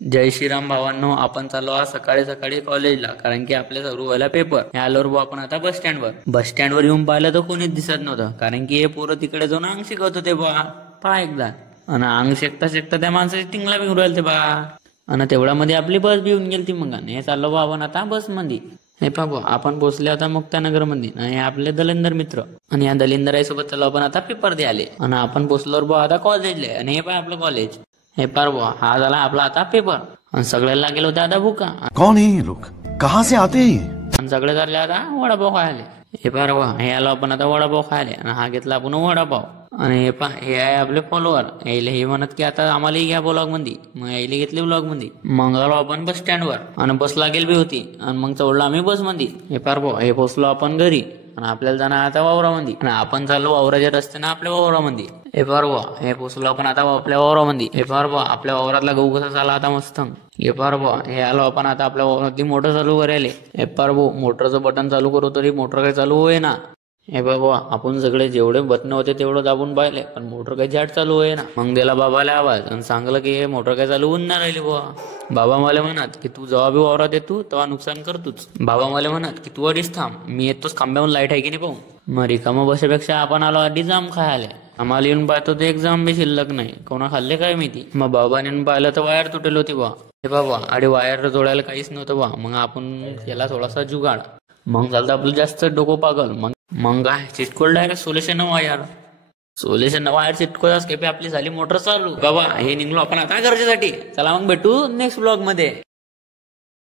जय श्रीराम भावांनो, आपण चाललो आज सकाळी सकाळी कॉलेजला, कारण की आपल्या सुरू व्हायला पेपर. आल्यावर भाऊ आपण आता बस स्टँडवर येऊन पाहिलं तर कोणीच दिसत नव्हतं, कारण की हे पोरं तिकडे जाऊन अंग शिकवत होते बा. पहा एकदा, आणि अंग शेकता शेकता त्या माणसाची टिंगला बिघडू राहिले बा. आणि तेवढ्यामध्ये आपली बस बी येऊन गेली. मग हे चाललो बा आपण आता बस मध्ये. हे पहा आपण पोहोचले आता मुक्तानगर मध्ये, आणि आपले दलिंदर मित्र, आणि या दलिंदर सोबत चाललो आपण आता पेपर द्यायला. आणि आपण पोहोचलो बा आता कॉलेजला. आणि हे पाय आपलं कॉलेज. हे पार बुवा, हा झाला आपला आता पेपर. आणि सगळ्याला गेलो होते आता भुका. कौन है ये लोग, कहाँ से आते हैं? आणि सगळे चालले आता वडापाव खायले. हे पार बुवा, हे आलो आपण आता वडापाव खायले. आणि हा घेतला आपण वडापाव. आणि हे पहा, हे आहे आपले फॉलोअर. यायला हे म्हणत की आता आम्हाला घ्या ब्लॉग मध्ये. मग यायला घेतले ब्लॉग मध्ये. मग आलो आपण बस स्टँडवर, आणि बस लागेल बी होती. आणि मग चढलो आम्ही बस मध्ये. हे पार बुवा, हे पोहोचलो आपण घरी. आणि आपल्याला जाणार आता वावरामध्ये. आणि आपण चाललो वावराच्या रस्त्यानं आपल्या वावरामध्ये. हे पार बुवा, हे पोहोचलो आपण आता आपल्या वावरामध्ये. हे पार बुवा, आपल्या वावरातला गहू कसा झाला आता मस्त. हे पार बुवा, हे आलो आपण आता आपल्या वावरातली मोटर चालू करायला. हे पार बुवा, मोटरचं बटन चालू करू तरी मोटर काही चालू होय ना. हे बाबा, आपण सगळे जेवढे बटन होते तेवढं दाबून पाहिले, पण मोटर काही झाट चालू होय ना. मग दिला बाबाला आवाज आणि सांगलं की हे मोटर काही चालू होऊन नाही राहिली बुवा. बाबा मला म्हणत की तू जेव्हा बी वावरात येतो तेव्हा नुकसान करतोच. बाबा मला म्हणत की तू अडीच थांब, मी येतोच खांब्यावर लाईट आहे की नाही पाहून. मग रिकामं बसापेक्षा आपण आलो आधी जाम खायला. आम्हाला येऊन पाहतो तर एक जाम बी शिल्लक नाही. कोणा खाल्ले काय माहिती. मग बाबाने येऊन पाहिलं तर वायर तुटेल होती बा. हे बाबा, आणि वायर जोडायला काहीच नव्हतं बा. मग आपण केला थोडासा जुगाड. मग झालं आपलं जास्त डोकं पागल. मग काय चिटकोल डायरेक्ट सोल्युशन वायर चिटकोलाच आपली झाली मोटर चालू. बाबा, हे निघलो आपण आता गरजेसाठी. चला मग भेटू नेक्स्ट ब्लॉग मध्ये.